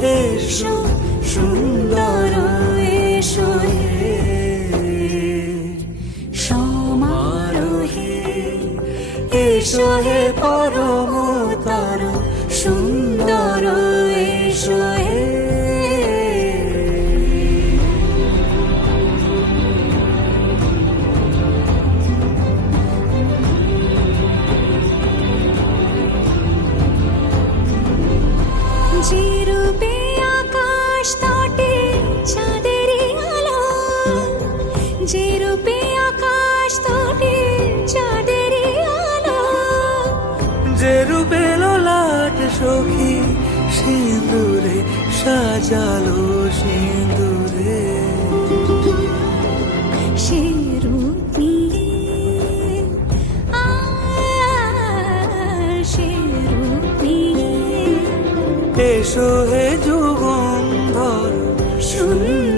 এসো সুন্দর এসো হে সমারোহে এসো হে পরম পরমতর সুন্দর এসো হে। যে যে রূপে আকাশ তটে চাঁদেরই আলো। যে রূপে লোলাট সখী সিঁদুরে সাজালো সিঁদুরে। সে রূপ নিয়ে সে রূপ নিয়ে এসো হে যুগন্ধর সুন্দর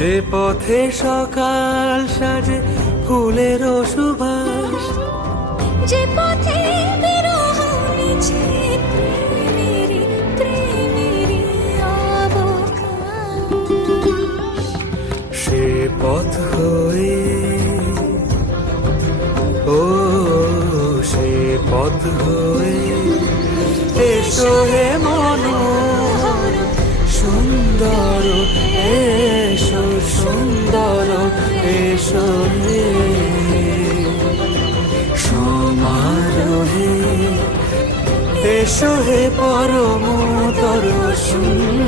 যে পথে সকাল সাজে ফুলের সুবাস। যে পথে সে পথ হয়ে ও সে পথ হয়ে এসো হে মনোহর এসো হে সমারোহে এসো হে পরম সুন্দর